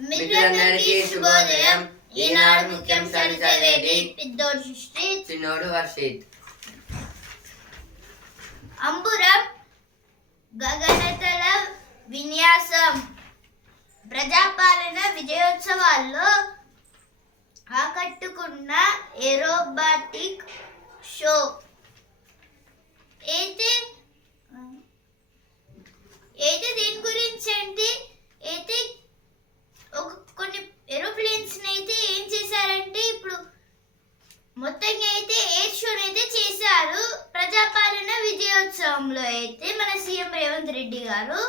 మిత్రులందరికీ శుభోదయం. ఈనాడు ముఖ్యాంశాలు చదివేది పెద్దోడు సుశ్రీత్, చిన్నోడు వర్షిత్. అంబురం గగనతల విన్యాసం ప్రజాపాలన విజయోత్సవాల్లో ఆకట్టుకున్న ఏరోబాటిక్ షో. అయితే దీని గురించి అంటే కొన్ని ఏరోప్లేన్స్ అయితే ఏం చేశారంటే ఇప్పుడు మొత్తంగా అయితే ఎయిర్ షో అయితే చేశారు. ప్రజాపాలన విజయోత్సవంలో అయితే మన సీఎం రేవంత్ రెడ్డి గారు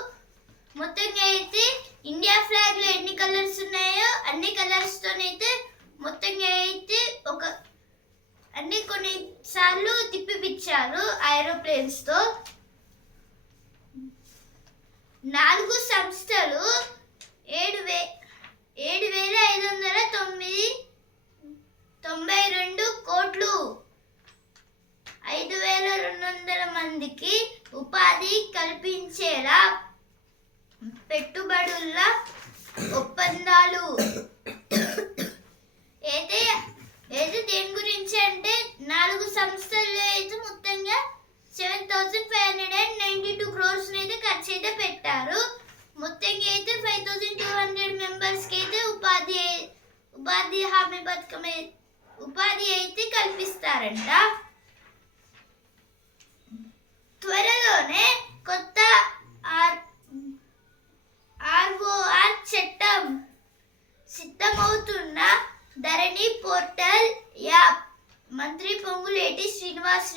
మొత్తంగా అయితే ఇండియా ఫ్లాగ్ లో ఎన్ని కలర్స్ ఉన్నాయో అన్ని కలర్స్ తోనైతే మొత్తంగా అయితే కొన్ని సార్లు తిప్పిపించారు ఏరోప్లేన్స్ తో. 4 సంస్థలు 7,592 కోట్లు 5,200 మందికి ఉపాధి కల్పించేలా పెట్టుబడుల ఒప్పందాలు. అయితే దేని గురించి అంటే 4 సంస్థల్లో అయితే మొత్తంగా 7,592 crores అయితే ఖర్చు అయితే పెట్టారు. మొత్తంగా అయితే 5,200 మెంబర్స్ కి అయితే ఉపాధి హామీ పథకం ఉపాధి అయితే కల్పిస్తారంట. త్వరలోనే కొత్త ఆర్ఓఆర్ చట్టం సిద్ధమవుతున్న ధరణి పోర్టల్ యాప్ మంత్రి పొంగులేటి శ్రీనివాస్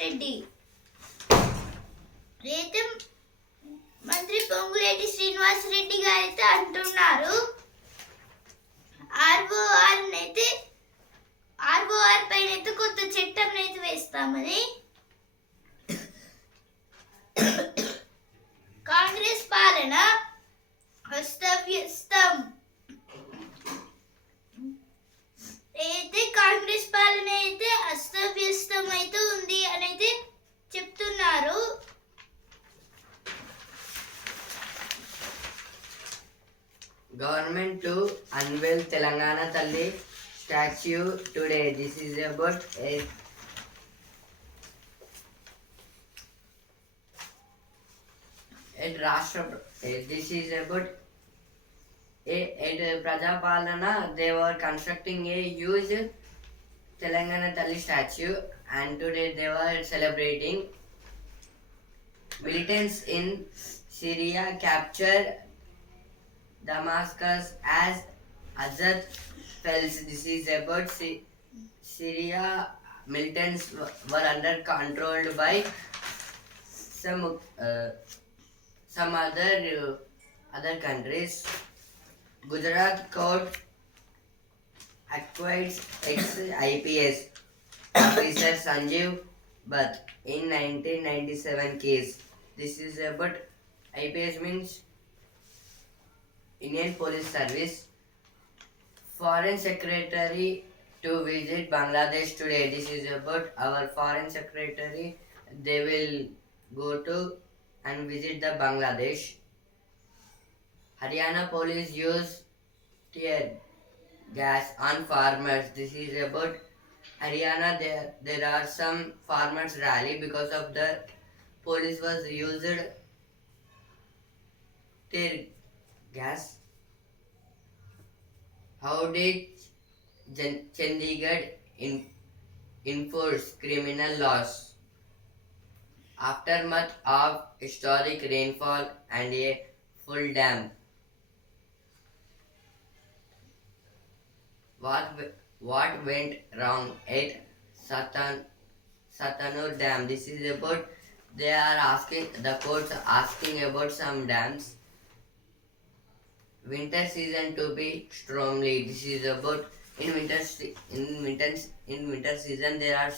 రెడ్డి గారైతే అంటున్నారు ఆర్ఓఆర్ పైన అయితే కొత్త చట్టం అయితే వేస్తామని. కాంగ్రెస్ పాలన అస్తవ్యస్తం. కాంగ్రెస్ పాలన అయితే అస్తవ్యస్తం అయితే ఉంది అని అయితే చెప్తున్నారు. Government to unveil Telangana Talli statue today. This is about this is about Prajapalana. They were constructing a huge Telangana Talli statue, and today they were celebrating. Militants in Syria captured Damascus as Azad fells. This is about Syria. Militants were under controlled by some other countries. Gujarat court acquits ex-IPS officer Sanjeev Bhatt in 1997 case. This is about IPS means Indian Police Service. Foreign Secretary to visit Bangladesh today. This is about our Foreign Secretary. They will go to and visit the Bangladesh. Haryana police use tear gas on farmers. This is about Haryana. There are some farmers rally because of the police was used tear gas. How did Chandigarh enforce criminal laws? Aftermath of historic rainfall and a full dam. What went wrong at Satanur Dam? This is about the courts asking about some dams. Winter season to be stormy. This is about in winter season there are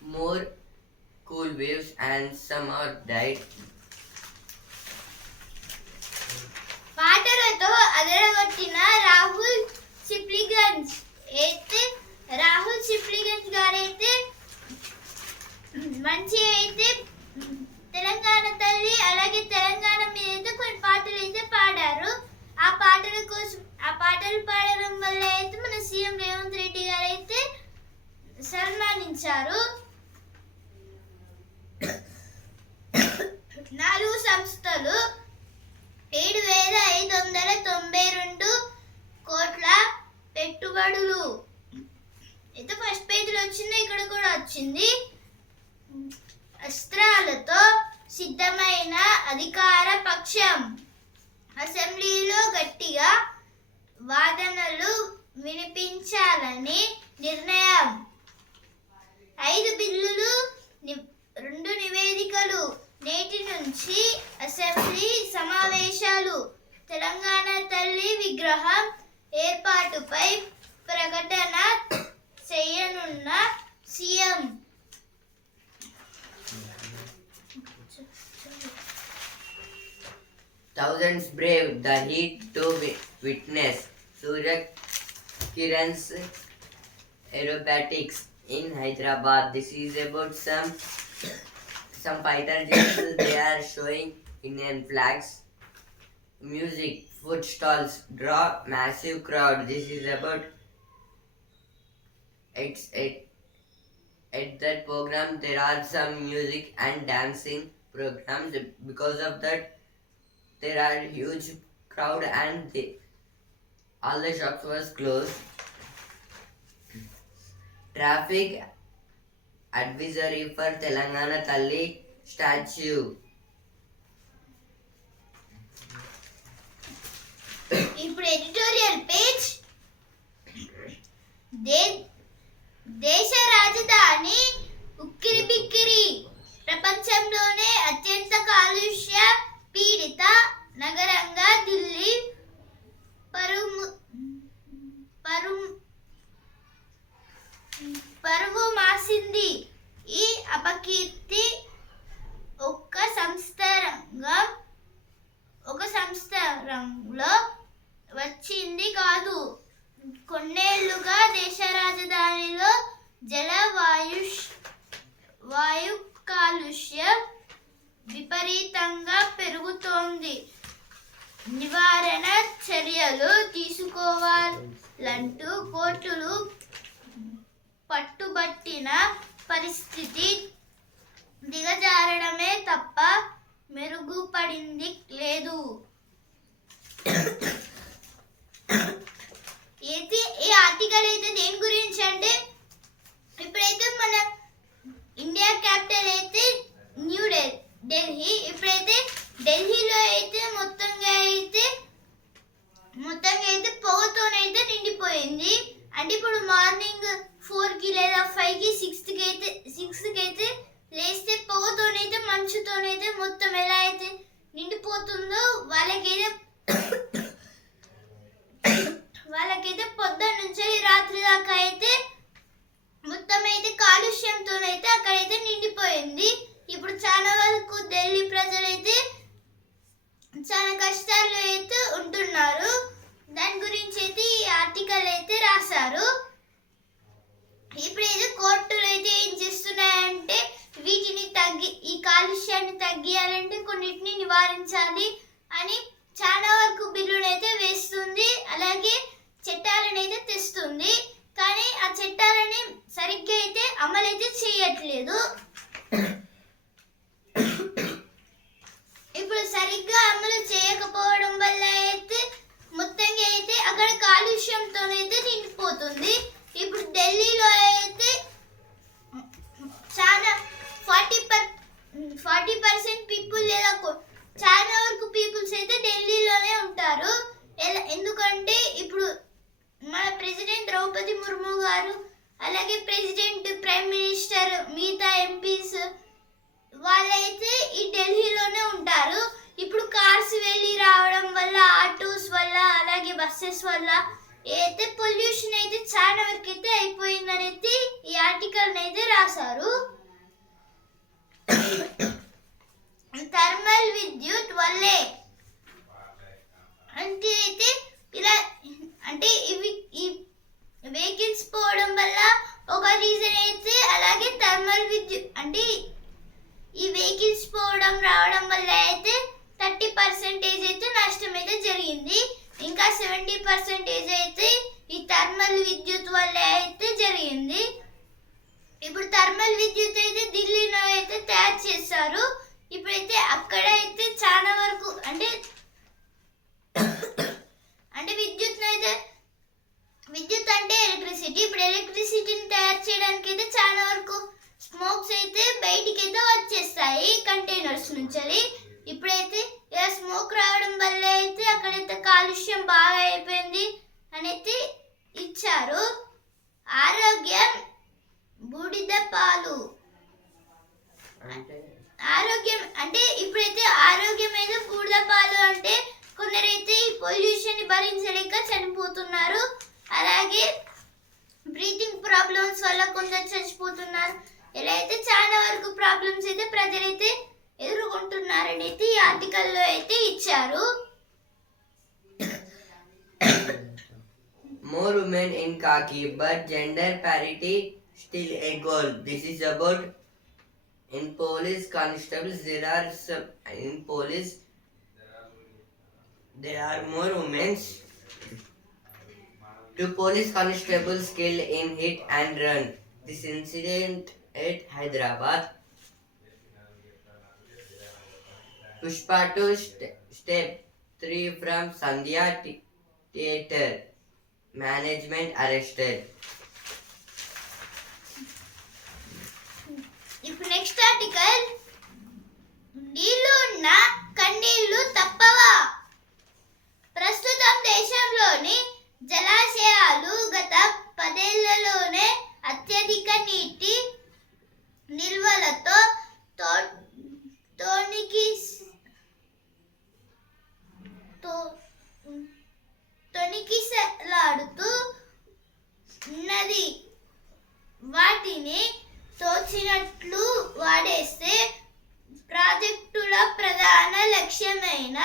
more cool waves and some are died. పాటలతో అదరగొట్టిన రాహుల్ సిప్లిగంజ్ గారైతే మంచి అయితే తెలంగాణ తల్లి అలాగే తెలంగాణ మీద అయితే కొన్ని పాటలు అయితే పాడారు. ఆ పాటల పాటలు పాడడం వల్ల అయితే మన సీఎం రేవంత్ రెడ్డి గారు అయితే సన్మానించారు. 4 సంస్థలు 7,592 కోట్ల పెట్టుబడులు అయితే ఫస్ట్ పేజీలో వచ్చింది, ఇక్కడ కూడా వచ్చింది. అస్త్రాలతో సిద్ధమైన అధికార పక్షం అసెంబ్లీలో గట్టిగా వాదనలు వినిపించాలని నిర్ణయం. 5 బిల్లులు, 2 నివేదికలు. నేటి నుంచి అసెంబ్లీ సమావేశాలు. తెలంగాణ తల్లి విగ్రహం ఏర్పాటుపై ప్రకటన చేయనున్న CM. Thousands brave the heat to witness Surya Kiran's aerobatics in Hyderabad. This is about some fighter jets. They are showing Indian flags. Music, food stalls draw massive crowd. This is about at that program there are some music and dancing programs. Because of that there are huge crowd and all the shops was closed. Traffic advisory for Telangana Talli statue. ఇప్పుడు editorial page. దేశ రాజధాని ఉక్కిరిబిక్కిరి. ప్రపంచంలోనే అత్యంత కాలుష్య పీడిత నగరంగా ఢిల్లీ పరువు మాసింది. ఈ అపకీర్తి ఒక సంవత్సరంలో వచ్చింది కాదు. కొన్నేళ్లుగా దేశ రాజధానిలో వాయు కాలుష్యం విపరీతంగా పెరుగుతోంది. నివారణ చర్యలు తీసుకోవాలంటూ కోర్టులు పట్టుబట్టిన పరిస్థితి దిగజారడమే తప్ప మెరుగుపడింది లేదు. ఈ ఆర్టికల్ అయితే దేని గురించి అంటే, ఇప్పుడైతే మన ఇండియా క్యాపిటల్ అయితే న్యూ ఢిల్లీ. ఇప్పుడైతే ఢిల్లీలో అయితే మొత్తంగా అయితే పొగతోనైతే నిండిపోయింది. అంటే ఇప్పుడు మార్నింగ్ 4కి లేదా 5కి 6కి అయితే లేస్తే పొగతోనైతే మంచుతోనైతే మొత్తం ఎలా అయితే నిండిపోతుందో వాళ్ళకైతే పొద్దున్న నుంచి రాత్రి దాకా అయితే మొత్తం అయితే కాలుష్యంతోనైతే అక్కడైతే నిండిపోయింది. ఇప్పుడు చాలా వరకు ఢిల్లీ ప్రజలైతే చాలా కష్టాల్లో అయితే ఉంటున్నారు. దాని గురించి అయితే ఈ ఆర్టికల్ అయితే రాశారు. ఇప్పుడు ఏదో కోర్టులు అయితే ఏం చేస్తున్నాయంటే ఈ కాలుష్యాన్ని తగ్గియాలంటే కొన్నిటిని నివారించాలి అని చాలా వరకు బిల్లులు అయితే వేస్తుంది. అలాగే చట్టాలను అయితే తెస్తుంది. కానీ ఆ చట్టాలని సరిగ్గా అయితే అమలు అయితే చేయట్లేదు. ఇప్పుడు సరిగ్గా అమలు చేయకపోవడం వల్ల అయితే మొత్తంగా అయితే అక్కడ కాలుష్యంతోనైతే నిండిపోతుంది. ఇప్పుడు ఢిల్లీలో అయితే చాలా 40% పీపుల్ లేదా చాలా వరకు పీపుల్స్ అయితే ఢిల్లీలోనే ఉంటారు. ఎందుకంటే ఇప్పుడు మన ప్రెసిడెంట్ ద్రౌపది ముర్ము గారు, అలాగే ప్రెసిడెంట్, ప్రైమ్ మినిస్టర్, మిగతా ఎంపీస్ వాళ్ళైతే ఈ ఢిల్లీలోనే ఉంటారు. ఇప్పుడు కార్స్ వెళ్ళి రావడం వల్ల, ఆటోస్ వల్ల, అలాగే బస్సెస్ వల్ల అయితే పొల్యూషన్ అయితే చాలా వరకు అయితే అయిపోయిందని అయితే ఈ ఆర్టికల్ అయితే రాశారు. థర్మల్ విద్యుత్ వల్లే అంటే అయితే ఇలా అంటే ఈ వెహికల్స్ పోవడం వల్ల ఒక రీజన్ అయితే, అలాగే థర్మల్ విద్యుత్ అంటే ఈ వెహికల్స్ పోవడం రావడం వల్ల అయితే 30% అయితే నష్టం అయితే జరిగింది. ఇంకా 70% పర్సెంటేజ్ అయితే ఈ థర్మల్ విద్యుత్ వల్ల అయితే జరిగింది. ఇప్పుడు థర్మల్ విద్యుత్ అయితే ఢిల్లీలో అయితే తయారు చేస్తారు. ఇప్పుడైతే అక్కడ అయితే చాలా వరకు అంటే విద్యుత్ అంటే ఎలక్ట్రిసిటీ. ఇప్పుడు ఎలక్ట్రిసిటీని తయారు చేయడానికి అయితే చాలా వరకు స్మోక్స్ అయితే బయటికి అయితే వచ్చేస్తాయి కంటైనర్స్ నుంచి. ఇప్పుడైతే ఇలా స్మోక్ రావడం వల్ల అయితే అక్కడైతే కాలుష్యం బాగా అయిపోయింది అనేది ఇచ్చారు. ఆరోగ్యం బూడిద పాలు. ఆరోగ్యం అంటే ఇప్పుడైతే ఆరోగ్యం ఏదో బూడిద పాలు అంటే కొందరైతే ఈ పొల్యూషన్ భరించలేక చనిపోతున్నారు. అలాగే బ్రీతింగ్ ప్రాబ్లమ్స్ వల్ల కొందరు చచ్చిపోతున్నారు. ఇలా అయితే చాలా వరకు ప్రాబ్లమ్స్ అయితే ప్రజలైతే ఎదుర్కొంటున్నారని అయితే ఈ ఆర్టికల్లో అయితే ఇచ్చారు. More women in khaki, but gender parity still a goal. This is about in police constables. There are more women. Two police constables killed in hit and run. This incident at Hyderabad. Pushpa 2 step 3 from Sandhya Theatre. Management arrested. ఇప్పుడు next article, నీళ్లు ఉన్న కన్నీళ్లు తప్పవా. ప్రస్తుతం దేశంలోని జలాశయాలు గత 10 ఏళ్లలోనే అత్యధిక నీటి నిల్వలతో తొణికిసలాడుతూ ఉన్నది. వాటిని తోచినట్లు వాడేస్తే ప్రాజెక్టుల ప్రధాన లక్ష్యమైన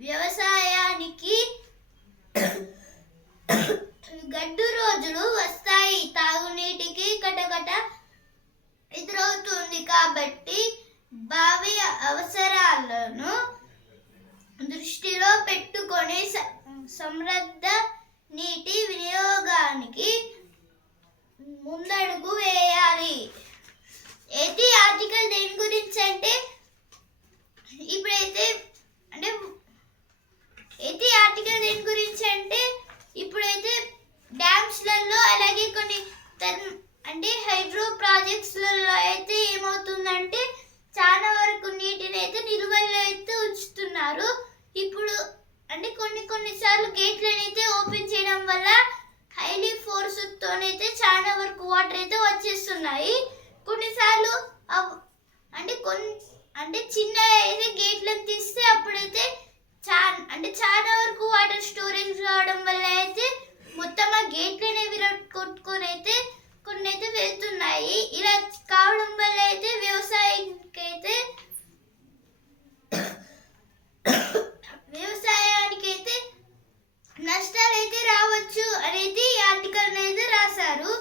వ్యవసాయానికి గడ్డు రోజులు వస్తాయి. తాగునీటికి కటకట ఎదురవుతుంది. కాబట్టి భావి అవసరాలను దృష్టిలో పెట్టుకొని సమృద్ధ నీటి వినియోగానికి ముందడుగు వేయాలి. అయితే ఆర్టికల్ దేని గురించి అంటే ఇప్పుడైతే డ్యామ్స్లలో అలాగే కొన్ని హైడ్రో ప్రాజెక్ట్స్లలో అయితే ఏమవుతుందంటే చాలా వరకు నీటిని అయితే నిల్వల్లో అయితే ఉంచుతున్నారు. ఇప్పుడు కొన్నిసార్లు గేట్లను అయితే ఓపెన్ చేయడం వల్ల హైలీ ఫోర్స్తోనైతే చాలా వరకు వాటర్ అయితే వచ్చేస్తున్నాయి. కొన్నిసార్లు చిన్న అయితే గేట్లను తీస్తే అప్పుడైతే చాలా వరకు వాటర్ స్టోరేజ్ రావడం వల్ల అయితే మొత్తం ఆ గేట్లనే కొట్టుకొని అయితే కొన్ని అయితే వెళ్తున్నాయి. ఇలా కావడం వల్ల అయితే వ్యవసాయానికైతే నష్టాలు అయితే రావచ్చు అనేది ఈ ఆర్టికల్ అయితే రాశారు.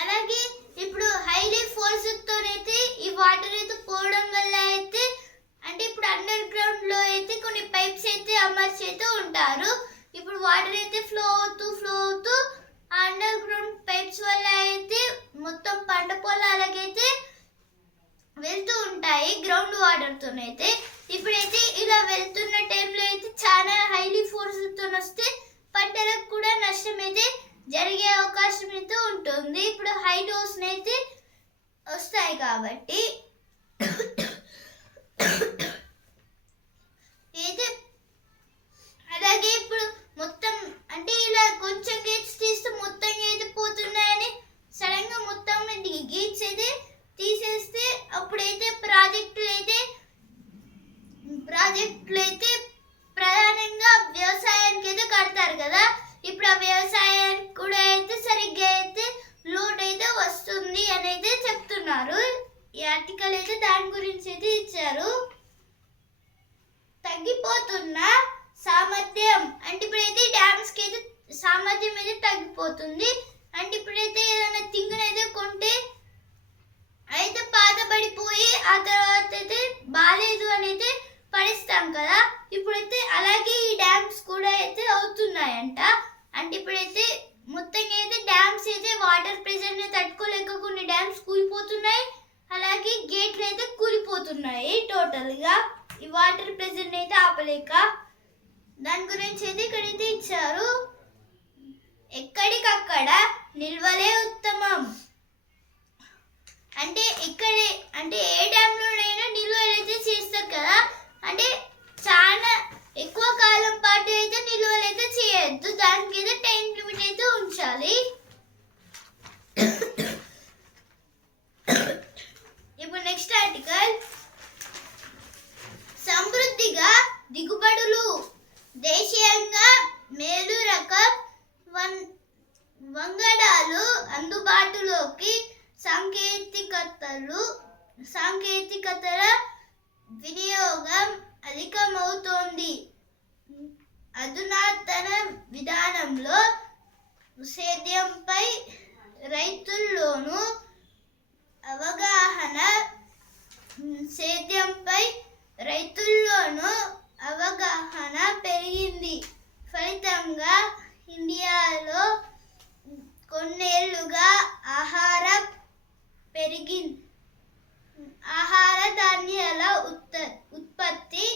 అలాగే ఇప్పుడు హైలీ ఫోర్స్తోనైతే ఈ వాటర్ అయితే పోవడం వల్ల అయితే ఇప్పుడు అండర్ గ్రౌండ్ లో అయితే కొన్ని పైప్స్ అయితే అమర్చి అయితే ఉంటారు. ఇప్పుడు వాటర్ అయితే ఫ్లో అవుతూ ఆ అండర్ గ్రౌండ్ పైప్స్ వల్ల అయితే మొత్తం పంట పొలాలకైతే వెళ్తూ ఉంటాయి గ్రౌండ్ వాటర్ తోనైతే. ఇప్పుడైతే ఇలా వెళ్తున్న టైంలో అయితే చాలా హైలీ ఫోర్స్తో వస్తే పంటలకు కూడా నష్టం అయితే జరిగే అవకాశం అయితే ఉంటుంది. ఇప్పుడు హై డోస్ అయితే వస్తాయి కాబట్టి అయితే అలాగే ఇప్పుడు మొత్తం ఇలా కొంచెం గేట్స్ తీస్తే మొత్తం అయితే పోతున్నాయని సడన్ గా మొత్తం గేట్స్ అయితే తీసేస్తే అప్పుడైతే ప్రాజెక్టులు అయితే ప్రధానంగా వ్యవసాయానికి అయితే కడతారు కదా. ఇప్పుడు ఆ వ్యవసాయానికి కూడా అయితే సరిగ్గా అయితే లోడ్ అయితే వస్తుంది అని అయితే చెప్తున్నారు. ఈ ఆర్టికల్ అయితే దాని గురించి అయితే ఇచ్చారు. తగ్గిపోతున్న సామర్థ్యం ఇప్పుడైతే డ్యామ్స్కి అయితే సామర్థ్యం అయితే తగ్గిపోతుంది. ఇప్పుడైతే ఏదైనా థింగ్నైతే కొంటే అయితే పాతబడిపోయి ఆ తర్వాత అయితే బాలేదు అని అయితే పడిస్తాం కదా. ఇప్పుడైతే అలాగే ఈ డ్యామ్స్ కూడా అయితే అవుతుంది. కూలిపోతున్నాయంట. అంటే ఇప్పుడైతే మొత్తంగా అయితే డ్యామ్స్ అయితే వాటర్ ప్రెషర్ ని తట్టుకోలేక కొన్ని డ్యామ్స్ కూలిపోతున్నాయి, అలాగే గేట్లు అయితే కూలిపోతున్నాయి. టోటల్ గా ఈ వాటర్ ప్రెషర్ ని అయితే ఆపలేక దాని గురించి అయితే ఇక్కడైతే ఇచ్చారు. ఎక్కడికక్కడ నిల్వలే ఉత్తమం. అంటే ఇక్కడే అంటే ఏ డ్యామ్లోనైనా నిల్వలు అయితే చేస్తారు కదా, అంటే చాలా ఎక్కువ కాలం పాటు అయితే నిల్వలు అయితే చేయొద్దు, దానికి అయితే టైం లిమిట్ అయితే ఉంచాలి. ఇప్పుడు నెక్స్ట్ ఆర్టికల్, సమృద్ధిగా దిగుబడులు. దేశీయంగా మేలు రకం వంగడాలు అందుబాటులోకి, సాంకేతికతల వినియోగం అధికమవుతోంది. అధునాతన విధానంలో సేద్యంపై రైతుల్లోనూ అవగాహన పెరిగింది. ఫలితంగా ఇండియాలో కొన్నేళ్లుగా ఆహార ధాన్యాల ఉత్పత్తి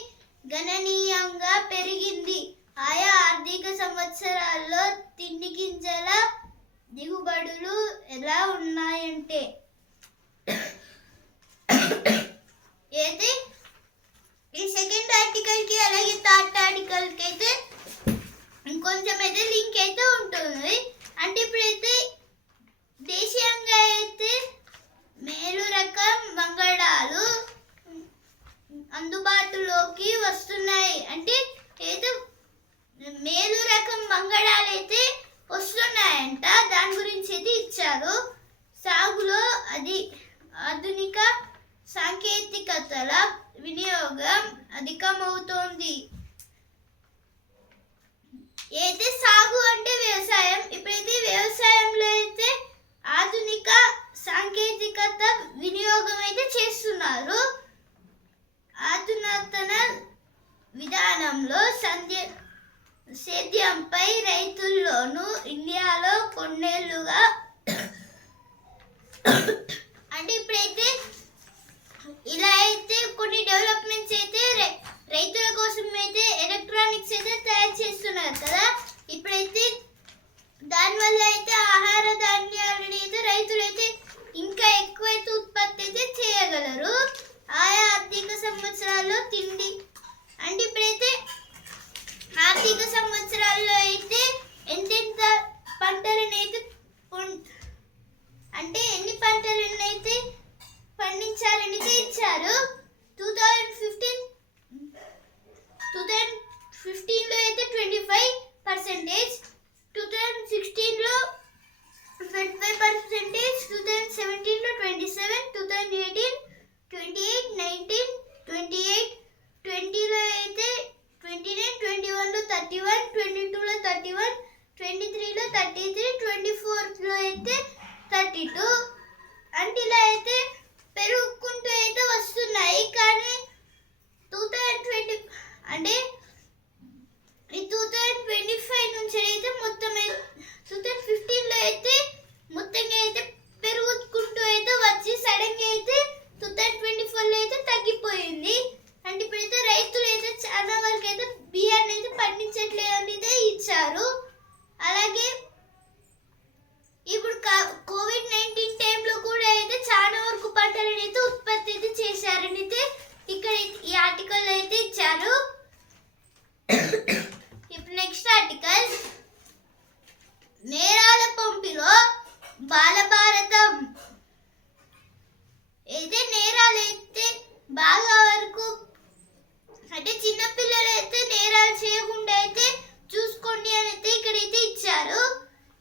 గణనీయంగా పెరిగింది. ఆయా ఆర్థిక సంవత్సరాల్లో తిండి గింజల దిగుబడులు ఎలా ఉన్నాయంటే అయితే ఈ సెకండ్ ఆర్టికల్ కి అలాగే థర్డ్ ఆర్టికల్ కి అయితే ఇంకొంచెం అయితే లింక్ అయితే ఉంటుంది. అంటే ఇప్పుడైతే దేశీయంగా అయితే మేలు రకం వంగడాలు అందుబాటులోకి వస్తున్నాయి. అంటే ఏదో మేలు రకం వంగడాలు అయితే వస్తున్నాయంట, దాని గురించి అయితే ఇచ్చారు. సాగులో ఆధునిక సాంకేతికతల వినియోగం అధికమవుతోంది. అయితే సాగు అంటే వ్యవసాయం. ఇప్పుడైతే వ్యవసాయంలో అయితే ఆధునిక సాంకేతికత వినియోగం అయితే చేస్తున్నారు. అధునాతన విధానంలో సేద్యంపై రైతుల్లోనూ ఇండియాలో కొన్నేళ్లుగా అంటే ఇప్పుడైతే ఇలా అయితే కొన్ని డెవలప్మెంట్స్ అయితే రైతుల కోసం అయితే ఎలక్ట్రానిక్స్ అయితే తయారు చేస్తున్నారు కదా. ఇప్పుడైతే దానివల్ల అయితే ఆహార ధాన్యాలని అయితే రైతులైతే ఇంకా ఎక్కువైతే ఉత్పత్తి అయితే చేయగలరు. ఆయా ఆర్థిక సంవత్సరాల్లో తిండి అంటే ఇప్పుడైతే ఆర్థిక సంవత్సరాల్లో అయితే ఎంతెంత పంటలను అయితే అంటే ఎన్ని పంటలను అయితే పండించాలని ఇచ్చారు. 2015లో అయితే 25%, 2016లో 25%, 2017లో 27%, 2018 28, 19, 28, 20లో అయితే 29, 21లో 31, 22లో 31, 23లో 33, 24లో అయితే 32. అంటే ఇలా అయితే పెరుగుకుంటూ అయితే వస్తున్నాయి. కానీ 2020 అంటే ఈ 2025 నుంచి అయితే మొత్తం 2015లో అయితే మొత్తంగా అయితే పెరుగుకుంటూ అయితే వచ్చి సడన్గా అయితే 2024లో అయితే తగ్గిపోయింది. అంటే ఇప్పుడైతే రైతులు అయితే చాలా వరకు అయితే బియ్యాన్ని అయితే పండించట్లేదు అనేది ఇచ్చారు. అలాగే ఇప్పుడు COVID-19 టైంలో కూడా అయితే చాలా వరకు పంటలను అయితే ఉత్పత్తి అయితే చేశారని అయితే ఇక్కడ ఈ ఆర్టికల్ అయితే ఇచ్చారు. ఇప్పుడు నెక్స్ట్ ఆర్టికల్, నేరాల పంపిలో బాలభారతం. అయితే నేరాలు అయితే బాగా వరకు అంటే చిన్నపిల్లలు అయితే నేరాలు చేయకుండా అయితే చూసుకోండి అని అయితే ఇక్కడైతే ఇచ్చారు.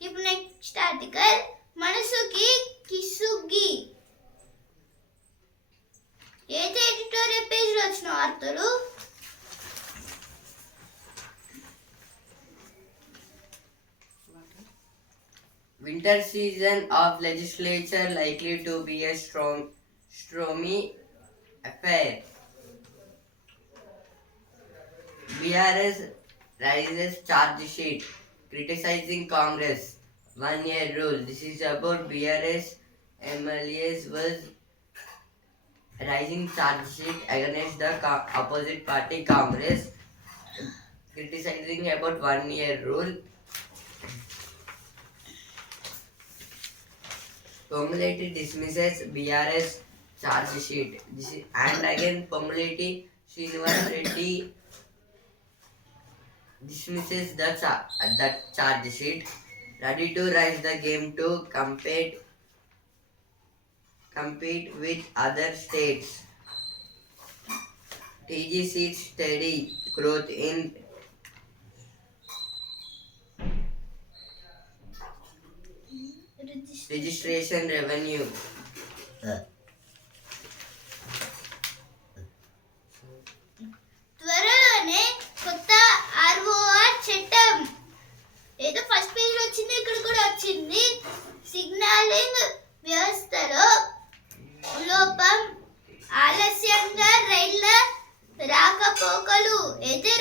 ఇప్పుడు నెక్స్ట్ ఆర్టికల్, మనసుకి కిసుగి. అయితే ఎడిటోరియల్ పేజ్లో వచ్చిన వార్తలు. Winter season of legislature likely to be a stormy affair. BRS raises charge sheet criticizing Congress. 1 year rule. This is about BRS MLAs was raising charge sheet against the opposite party Congress, criticizing about 1 year rule. Ponguleti dismisses BRS charge sheet. And again Ponguleti Srinivas Reddy dismisses that charge sheet. Ready to rise the game to compete with other states. TG sees steady growth in registration revenue. త్వరలోనే కొత్త ROR చట్టం ఏదో first page లో వచ్చింది, ఇక్కడ కూడా వచ్చింది. Signalling వ్యవస్థలో లోపం, ఆలస్యంగా రైళ్ల రాకపోకలు అయితే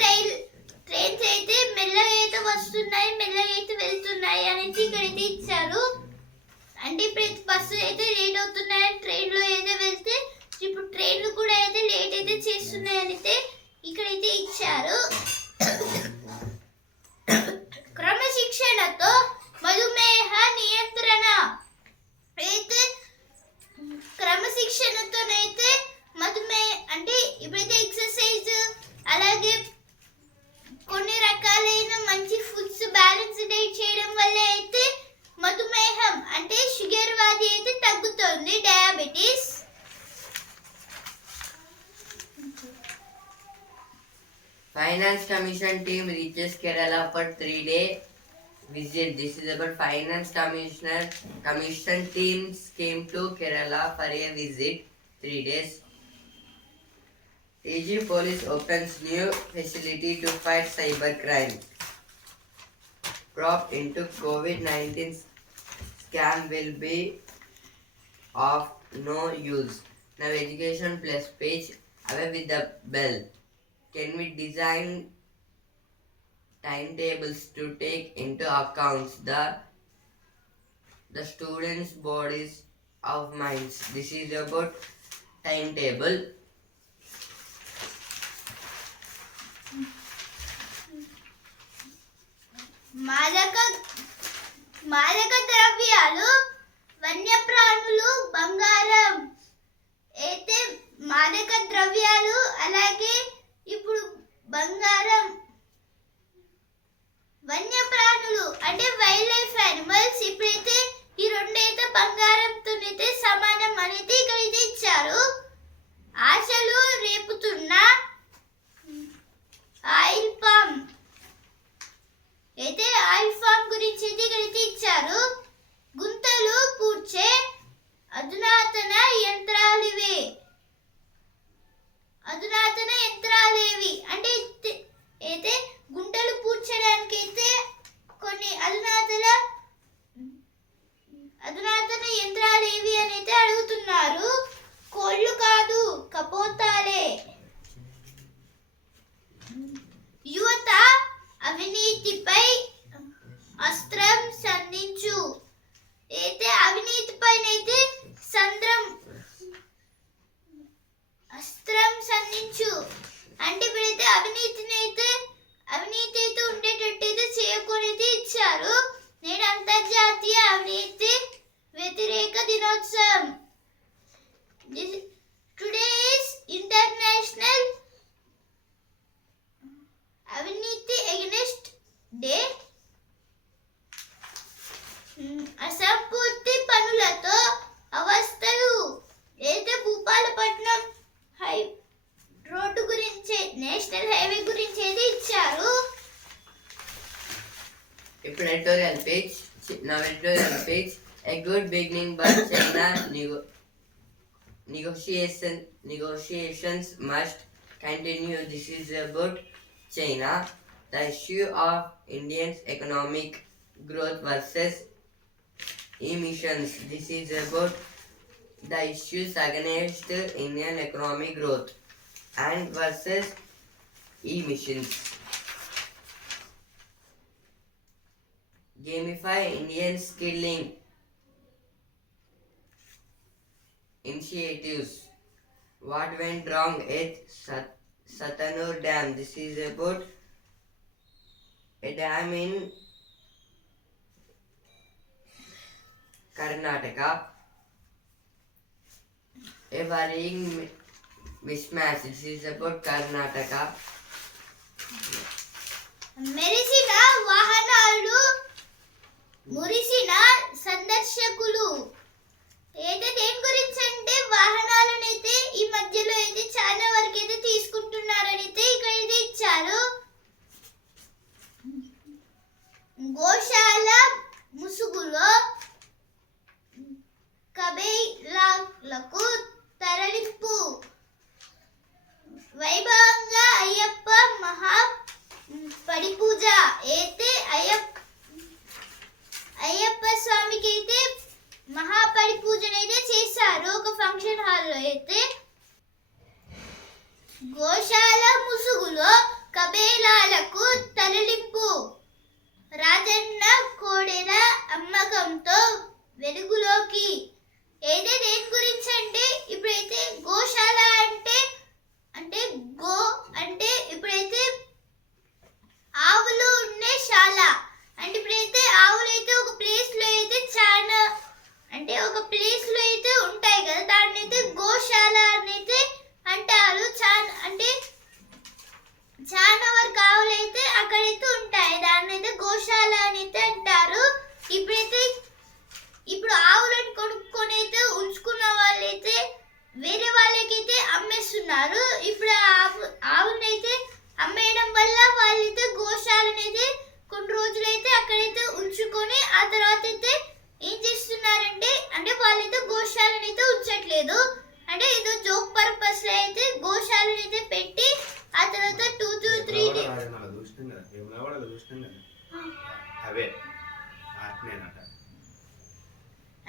ట్రైన్స్ అయితే మెల్లగా అయితే వస్తున్నాయి, మెల్లగా అయితే వెళ్తున్నాయి అనేది ఇక్కడైతే ఇచ్చారు. అంటే ఇప్పుడు బస్సు అయితే లేట్ అవుతున్నాయి, ట్రైన్లో అయితే వెళ్తే ఇప్పుడు ట్రైన్లు కూడా అయితే లేట్ అయితే చేస్తున్నాయి అయితే ఇక్కడైతే ఇచ్చారు. క్రమశిక్షణతో మధుమేహ నియంత్రణ అయితే క్రమశిక్షణతోనైతే మధుమేహ అంటే ఇప్పుడైతే ఎక్సర్సైజ్ అలాగే కొన్ని రకాలైన మంచి ఫుడ్స్ బ్యాలెన్స్ డైట్ చేయడం వల్ల అయితే మధుమేహం అంటే షుగర్ వ్యాధి అయితే తగ్గుతుంది, diabetes. Finance Commission team reaches Kerala for 3-day visit. This is about Finance Commission teams came to Kerala for a visit, 3 days. TG Police opens new facility to fight cybercrime. Prop into COVID-19 scam will be of no use. Now Education Plus page away with the bell. Can we design timetables to take into accounts the students' bodies of minds? This is about timetable. మాదక ద్రవ్యాలు, వన్యప్రాణులు, బంగారం అయితే మాదక ద్రవ్యాలు అలాగే ఇప్పుడు బంగారం, వన్యప్రాణులు అంటే వైల్డ్ లైఫ్ యానిమల్స్ ఇప్పుడైతే ఈ రెండైతే బంగారంతోనైతే సమానం అనేది ఇక్కడైతే ఇచ్చారు. ఆశలు రేపుతున్న ఆయిల్ పామ్ అయితే ఆయిల్ ఫామ్ గురించి అయితే ఇక్కడైతే ఇచ్చారు. గుంతలు పూడ్చే అధునాతన యంత్రాలివే, అధునాతన యంత్రాలేవి అంటే అయితే గుంటలు పూడ్చడానికి అయితే కొన్ని అధునాతన యంత్రాలేవి అని అయితే అడుగుతున్నారు. కోళ్ళు కాదు, కపోతాలే. యువత అవినీతిపై అస్త్రం సంధించు అయితే అవినీతిపైనైతే అస్త్రం సంధించు అంటే ఇప్పుడైతే అవినీతి అయితే ఉండేటట్టయితే చేయకూడదు ఇచ్చారు. నేను అంతర్జాతీయ అవినీతి వ్యతిరేక దినోత్సవం. టుడే ఇస్ ఇంటర్నేషనల్ అవినీతి ఎగెనిస్ట్ డే. అసంపూర్తి పనులతో అవస్థలు అయితే భూపాలపట్నం రోడ్డు గురించి, నేషనల్ హైవే గురించి అయితే ఇచ్చారు. ఇప్పుడు editorial page. Now editorial page. A good beginning, but China negotiations must continue. This is about China. The issue of India's economic growth versus emissions. This is about the issues against Indian economic growth and versus emissions. gamify Indian skilling initiatives. What went wrong at Satanur Dam? This is about a dam in Karnataka. A worrying mismatch. This is about Karnataka. మెరిసిన వాహనాలు మురిసిన సందర్శకులు. అయితే దేని గురించి అంటే వాహనాలను అయితే ఈ మధ్యలో అయితే చాలా వరకు అయితే తీసుకుంటున్నారని అయితే ఇక్కడ అయితే ఇచ్చారు. గోశాల ముసుగులో కబేలాలకు తరలింపు. వైభవంగా అయ్యప్ప మహా పడి పూజ అయితే అయ్యప్ప స్వామికి అయితే మహాపడి పూజను అయితే చేశారు ఒక ఫంక్షన్ హాల్లో. అయితే గోశాల ముసుగులో కబేలాలకు తరలింపు. రాజన్న కోడెల అమ్మకంతో వెలుగులోకి. అయితే దేని గురించి అంటే ఇప్పుడైతే గోశాల అంటే అంటే గో అంటే ఇప్పుడైతే ఆవులు ఉండే శాల. అంటే ఇప్పుడైతే ఆవులు అయితే ఒక ప్లేస్ లో అయితే చాలా అంటే ఒక ప్లేస్ లో అయితే ఉంటాయి కదా, దాన్ని అయితే గోశాల అని అయితే అంటారు. అంటే చాలా వరకు ఆవులు అయితే అక్కడైతే ఉంటాయి, దాన్ని అయితే గోశాల అని అయితే అంటారు. ఇప్పుడు ఆవులను కొనుక్కొని అయితే ఉంచుకున్న వాళ్ళైతే వేరే వాళ్ళకైతే అమ్మేస్తున్నారు. ఇప్పుడు ఆవునైతే అమ్మేయడం వల్ల వాళ్ళైతే గోశాలనైతే కొన్ని రోజులైతే అక్కడైతే ఉంచుకొని ఆ తర్వాత అయితే ఏం చేస్తున్నారంటే అంటే వాళ్ళైతే గోశాలనైతే ఉంచట్లేదు. అంటే ఏదో జోక్ పర్పస్ లో అయితే గోశాలనైతే పెట్టి ఆ తర్వాత 2 to 3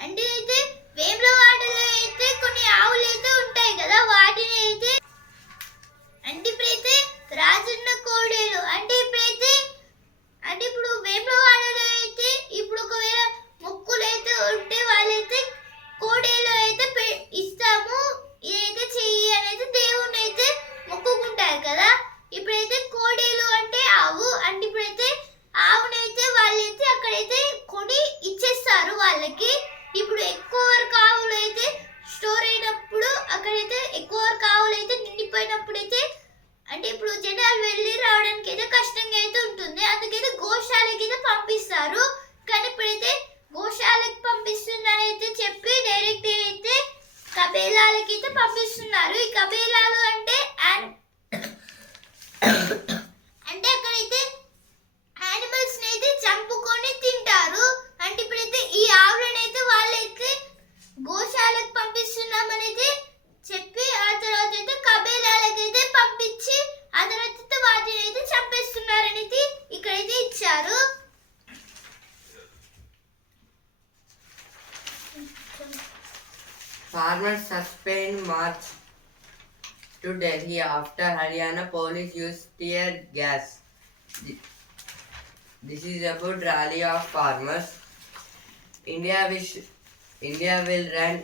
అంటే అయితే వేములవాడలో అయితే కొన్ని ఆవులు అయితే ఉంటాయి కదా, వాటిని అయితే అంటే ఇప్పుడైతే రాజన్న కోడేలు అంటే ఇప్పుడైతే అంటే ఇప్పుడు వేములవాడలో అయితే ఇప్పుడు ఒకవేళ మొక్కులు అయితే ఉంటే వాళ్ళైతే కోడేలు అయితే ఇస్తాము ఇదైతే చెయ్యి అనేది దేవుని అయితే మొక్కుకుంటారు కదా. ఇప్పుడైతే కోడేలు అంటే ఆవు. అంటే ఇప్పుడైతే ఆవునైతే వాళ్ళైతే అక్కడైతే కొని ఇచ్చేస్తారు వాళ్ళకి. ఇప్పుడు ఎక్కువ వరకు ఆవులు అయితే స్టోర్ అయినప్పుడు అక్కడైతే ఎక్కువ వరకు ఆవులు అయితే నిండిపోయినప్పుడు అయితే అంటే ఇప్పుడు జనాలు వెళ్ళి రావడానికి అయితే కష్టంగా అయితే ఉంటుంది, అందుకైతే గోశాలకి అయితే పంపిస్తారు. కానీ ఇప్పుడైతే గోశాలకి పంపిస్తున్నారైతే చెప్పి డైరెక్ట్ అయితే కబేలాలకి అయితే పంపిస్తున్నారు. ఈ కబేలాలు అంటే అంటే అక్కడైతే యానిమల్స్ అయితే చంపుకొని తింటారు. అంటే ఇప్పుడైతే ఈ ఆవులను అయితే వాళ్ళైతే గోశాలకు పంపిస్తున్నామని అయితే చెప్పి ఆ తర్వాత అయితే కబేలాలకు అయితే పంపించి ఆ తర్వాత అయితే వాటిని అయితే చంపేస్తున్నారని అయితే ఇక్కడైతే ఇచ్చారు. Farmers suspend march to Delhi after Haryana police used tear gas. This is about rally of farmers. India will run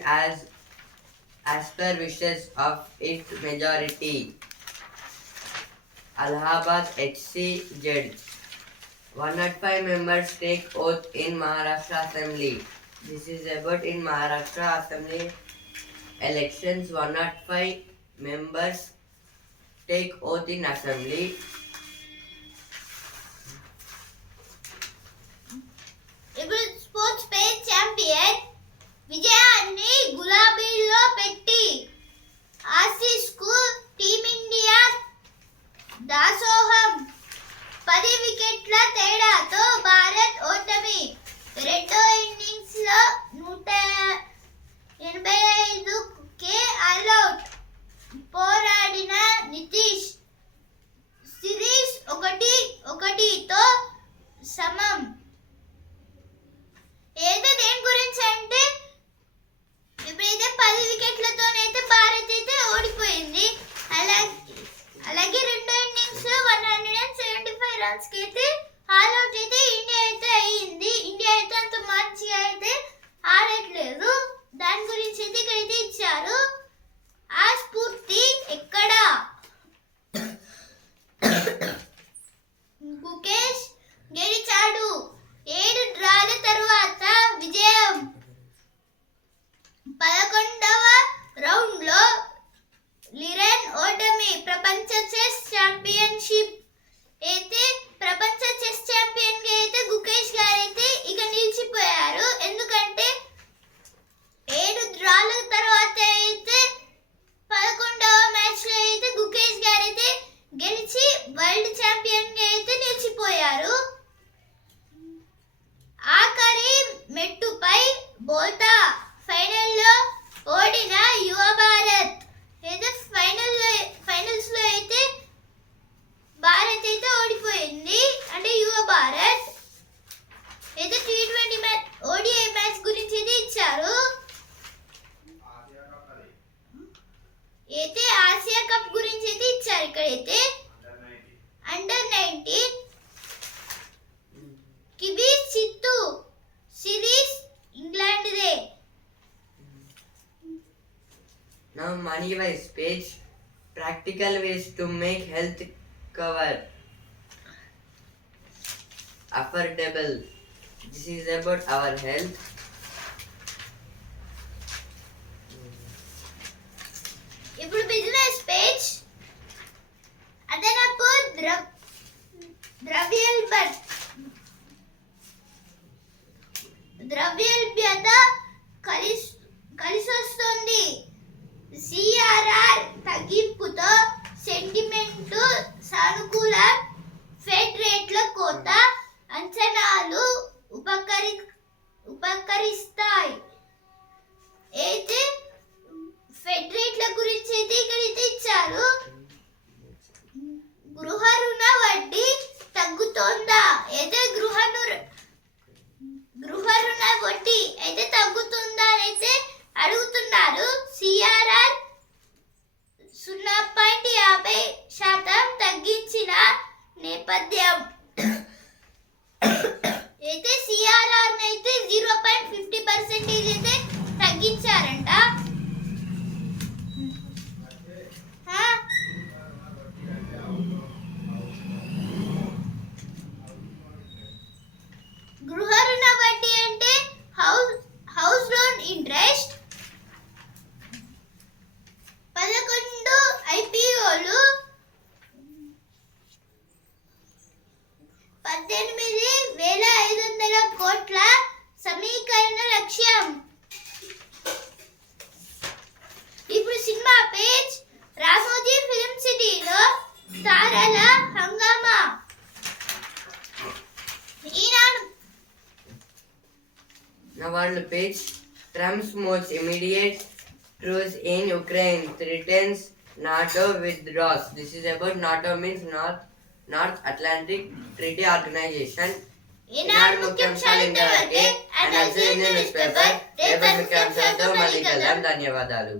as per wishes of its majority. Allahabad HC judge. 105 members take oath in Maharashtra Assembly. This is about in Maharashtra Assembly elections. 105 members take oath in Assembly. ఇప్పుడు sports page champion విజయాన్ని గులాబీలో పెట్టి Aussies కు team India దాసోహం. 10 వికెట్ల తేడాతో భారత్ ఓటమి. రెండో innings లో 185కే ఆల్అౌట్ పోరాడిన నితీష్. సిరీస్ 1-1తో సమం. ఏదో దేని గురించి అంటే ఇప్పుడైతే 10 వికెట్లతోనైతే భారత్ అయితే ఓడిపోయింది. అలాగే రెండో ఇన్నింగ్స్ 175 రన్స్ కి అయితే ఆల్అౌట్ అయితే ఇండియా అయితే అయ్యింది. money wise page, practical ways to make health cover affordable. This is about our health. ఇప్పుడు బిజినెస్ పేజ్ అదనపు ద్రవ్యోల్బణత కలిసొస్తుంది. సిఆర్ఆర్ తగ్గింపుతో సెంటిమెంట్ సానుకూల, ఫెడ్ రేట్ల కోత అంచనాలు ఉపకరిస్తాయి. అయితే ఫెడ్ రేట్ల గురించి అయితే ఇక్కడైతే ఇచ్చారు. గృహ రుణ వడ్డీ తగ్గుతోందా? అయితే గృహ రుణ వడ్డీ అయితే తగ్గుతుందా అయితే అడుగుతున్నారు. సిఆర్ఆర్ 0.50% తగ్గించిన నేపథ్యం అయితే సిఆర్ఆర్ అయితే 0.50% అయితే తగ్గించారంట. గృహ రుణ వడ్డీ అంటే హౌస్ లోన్ ఇంట్రెస్ట్. 11 ఐపీఓలు 18,500 కోట్ల సమీకరణ లక్ష్యం. ఇప్పుడు సినిమా పేజ్ రామోజీ ఫిల్మ్ సిటీలో తారల హంగామా. ఈనాడు Naval page, Trump's most immediate truce in Ukraine threatens NATO withdraws. This is about NATO means North Atlantic Treaty Organization. ఈనాడు ముఖ్యాంశాలు ఇంతవరకే. And also in the newspaper, రేపటి ముఖ్యాంశాలతో మళ్ళీ కలుద్దాం. ధన్యవాదాలు.